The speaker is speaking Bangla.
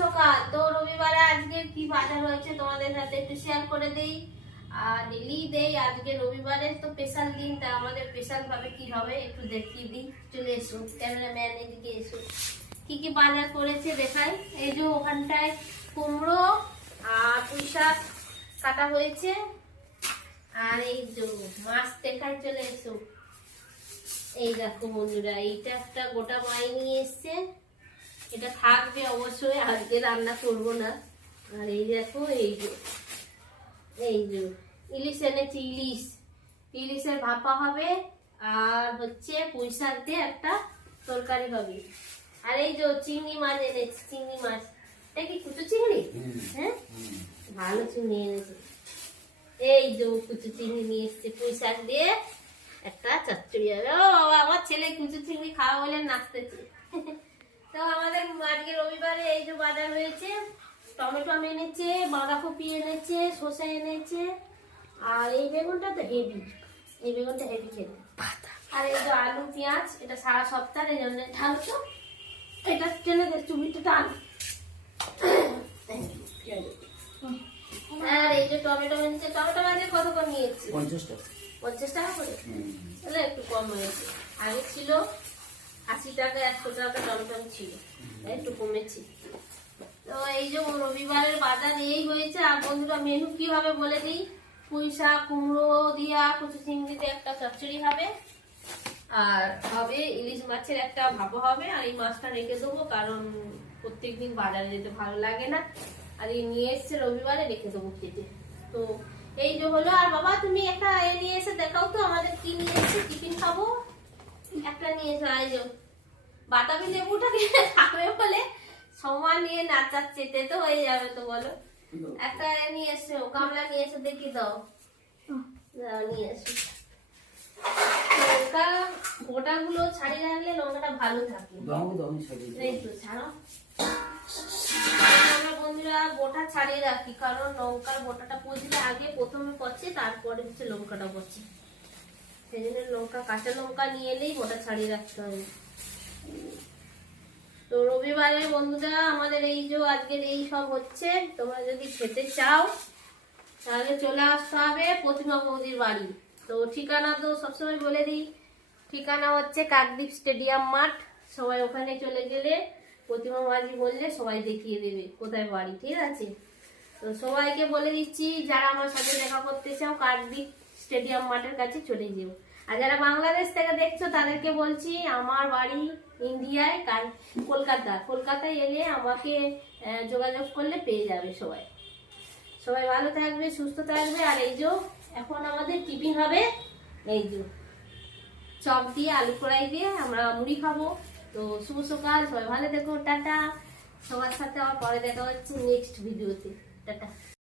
সকাল তো রবিবারে আজকে কি বাজার হয়েছে তোমাদের সাথে একটু শেয়ার করে দেই। আর ডেলি দেই, আজকে রবিবারে তো স্পেশাল দিন, তা আমাদের স্পেশাল ভাবে কি হবে একটু দেখিয়ে দিই। চলে এসো, ক্যামেরাম্যান এদিকে এসো। কি কি বাজার করেছে দেখাই। এই যে ওখানটায় কুমড়ো আর পুঁই শাক কাটা হয়েছে। আর এই যে মাছ দেখাই, চলে এসো। এই দেখো বন্ধুরা, এইটা একটা গোটা মাছ নিয়ে এসছে। এটা থাকবে অবশ্যই, আজকে রান্না করব না। আর এই দেখো, এই যে ইলিশ এনেছি। ইলিশের ভাপা হবে, আর হচ্ছে পুঁই শাক দিয়ে একটা তরকারি হবে। আর এই যে চিংড়ি মাছ এনেছি, চিংড়ি মাছ। এটা কি কুচু চিংড়ি? হ্যাঁ, ভালো চিংড়ি এনেছে। এই যে কুচু চিংড়ি নিয়ে এসছে, পুঁই শাক দিয়ে একটা চচ্চড়ি হবে। ও বাবা, আমার ছেলে কুচু চিংড়ি খাওয়া বলে নাচতেছে। তো আমাদের আজকে রবিবারে এই যে বাজার হয়েছে। টমেটো এনেছে, বাঁধাকপি এনেছে, শসা এনেছে। আর এই বেগুনটা তো হেভি, এই বেগুনটা হেভি খেতে। আর এই যে আলু পেঁয়াজ, এটা সারা সপ্তাহ এই জন্য ঢালছো। এটা টেনে দে, চুবিটা টান। আর এই যে টমেটো এনেছে। টমেটো মানে কত করে নিয়েছি? 50 টাকা করে। তাহলে একটু কম হয়েছে। আগে ছিল 80 টাকা, 100 টাকা টমেটো ছিল, একটু কমেছি। তো এই যে রবিবারের বাজার এই হয়েছে। আর বন্ধুরা মেনু কি হবে বলে দিই। পুঁই শাক, কুমড়ো দিয়া, কচু চিংড়ি দিয়ে একটা চচ্চড়ি হবে। আর হবে ইলিশ মাছের একটা ভাপা হবে। আর এই মাছটা রেখে দেবো, কারণ প্রত্যেকদিন বাজারে যেতে ভালো লাগে না। আর এই নিয়ে এসছে রবিবারে, রেখে দেবো খেতে। তো এই যে হলো। আর বাবা তুমি একটা নিয়ে এসে দেখাও তো আমাদের কি নিয়ে এসছে, টিফিন খাবো। একটা নিয়ে এসে, এই যে বাতাবি লেবুটাকে খাবে বলে সময় নিয়ে নাচাচ্ছে, তো হয়ে যাবে তো বলো। একটা নিয়ে এসো, গামলা নিয়ে এসে দেখি দাও। নিয়ে এসো। লঙ্কা গোটা গুলো ছাড়িয়ে রাখলে লঙ্কাটা ভালো থাকে। এই তো ছাড়ো। আমরা বন্ধুরা গোটা ছাড়িয়ে রাখি, কারণ লঙ্কার গোটাটা পচলে আগে প্রথমে পচে, তারপরে হচ্ছে লঙ্কাটা পচে। সেই জন্য লঙ্কা, কাঁচা লঙ্কা নিয়ে এলেই গোটা ছাড়িয়ে রাখতে হবে। তো রবিবারে বন্ধুরা আমাদের এই যে আজকের এই সব হচ্ছে। তোমরা যদি খেতে চাও তাহলে চলে আসতে হবে প্রতিমা বৌদির বাড়ি। তো ঠিকানা তো সবসময় বলে দিই, ঠিকানা হচ্ছে কাকদ্বীপ স্টেডিয়াম মাঠ। সবাই ওখানে চলে গেলে প্রতিমা মাঝি বললে সবাই দেখিয়ে দেবে কোথায় বাড়ি, ঠিক আছে? তো সবাইকে বলে দিচ্ছি, যারা আমার সাথে দেখা করতে চাও কাকদ্বীপ স্টেডিয়াম মাঠের কাছে চলে যেও। আর যারা বাংলাদেশ থেকে দেখছো তাদেরকে বলছি, আমার বাড়ি ইন্ডিয়ায়, কলকাতায় এলে আমাকে যোগাযোগ করলে পেয়ে যাবে সবাই। সবাই ভালো থাকবে, সুস্থ থাকবে। আর এই যে এখন আমাদের টিফিন হবে, এই যে চপ দিয়ে, আলু ফ্রাই দিয়ে আমরা মুড়ি খাবো। তো শুভ সকাল, সবাই ভালো থেকো, টাটা। সবার সাথে আবার পরে দেখা হচ্ছে নেক্সট ভিডিওতে। টাটা।